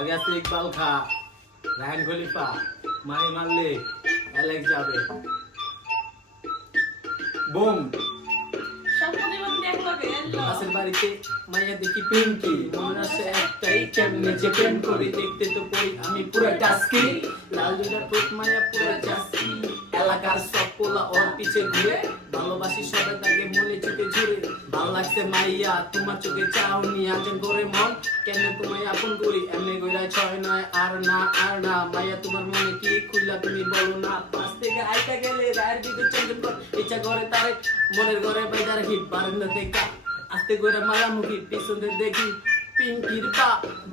ওকে আছে ইকবাল খা, রায়হান খলিফা, মাহি মাল্লিক, অ্যালেক্স যাবে। বুম। পাশের বাড়িতে মাইয়া দেখি পিঙ্কি, মনে আছে একটাই কেমনে যে প্রেম করি, দেখতে তো পড়ি আমি পুরো টাস্কি, লাল দুটা ফুট মাইয়া পুরো চাস্কি, এলাকার সব পোলা ওর পিছে ঘুরে, ভালোবাসি সবাই তাকে মনে চোখে জুড়ে, ভাল লাগছে মাইয়া তোমার চোখে চাউনি, আজন করে মন কেন তোমায় আপন করি, এমনি গইরা 6-9 আর না মাইয়া তোমার মনে কি খুইলা তুমি বলো না, পাশ থেকে আইতা গেলে রায়ের দিকে চন্দন কর, ইচ্ছা করে তারে মনের ঘরে বাইদার হিট, বারান্দা থেকে আস্তে করে মালামুখী, পিছনে দেখি পিঙ্কির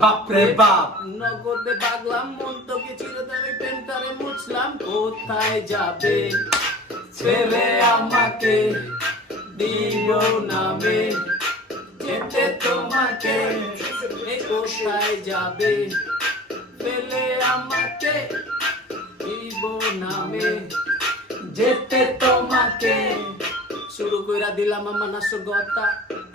বাপরে বাপ, নগদে বাগলাম মন তোকে চিরতরে পেন্টারে মুছলাম, কোথায় যাবে ছেলে আমাকে দিব নামে, যেতে তোমাকে কোথায় যাবে ফেলে আমাকে দিব নামে, যেতে তোমাকে। শুরু কইরা দিলাম আমার নাশকতা,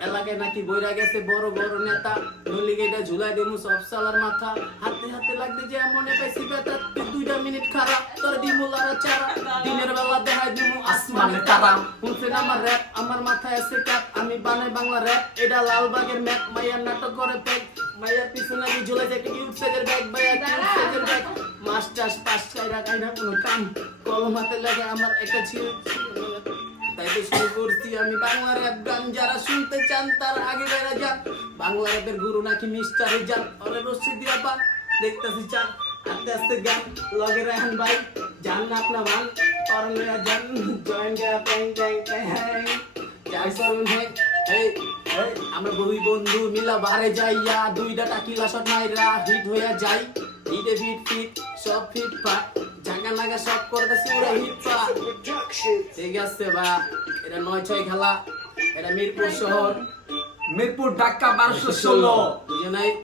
এলাকায় নাকি বইরা গেছে বড় বড় নেতা, নলি গেটা ঝুলাই দেমু সব সালার মাথা, হাতে হাতে লাগতে যে মনে পাইছি বেতা, 2 মিনিট খারাপ তোর দিমু লারা চারা, দিনের বেলা দেখাই দিমু আসমানের তারা, শুনছেন আমার র‍্যাপ আমার মাথায় আছে ক্যাপ, আমি বানাই বাংলা র‍্যাপ এটা লালবাগের ম্যাপ, মাইয়ার নাটক করে প্যাক, মাইয়ার পিছনে নাকি ঝুলাই যায় কিউট সাইজের ব্যাগ, মাইয়া কিউট সাইজের ব্যাগ, মাস্টার্স পাস কইরা কাইনা কোনো কাম, কলম হাতে লাগে আমার একটা ছিল, তাই তো শুরু করছি আমি বাংলা র‍্যাপ গান, যারা শুনতে চান তার আগে বেড়া যান, বাংলা র‍্যাপের গুরু নাকি মিস্টার জান, ওরে রশি দিয়া পান দেখতেছি চান, আস্তে আস্তে গান লগে রায়হান ভাই, জান আপনা মান অরণ্যা জান, জয়েন গয়া প্যাং প্যাং প্যাং যাই সরুন হে, এই আমরা দুই বন্ধু মিলা বারে যাইয়া, 2টা টাকিলা শট মাইরা হিট হইয়া যাই, হিটে ফিট সব ফিট ফাট, জাগা লাগা সব করতেছি ওরা হিট ফাট, ঠিক আছে বা এটা 9-6 খেলা, এটা মিরপুর শহর, মিরপুর ঢাকা 1216 বুঝে নাই।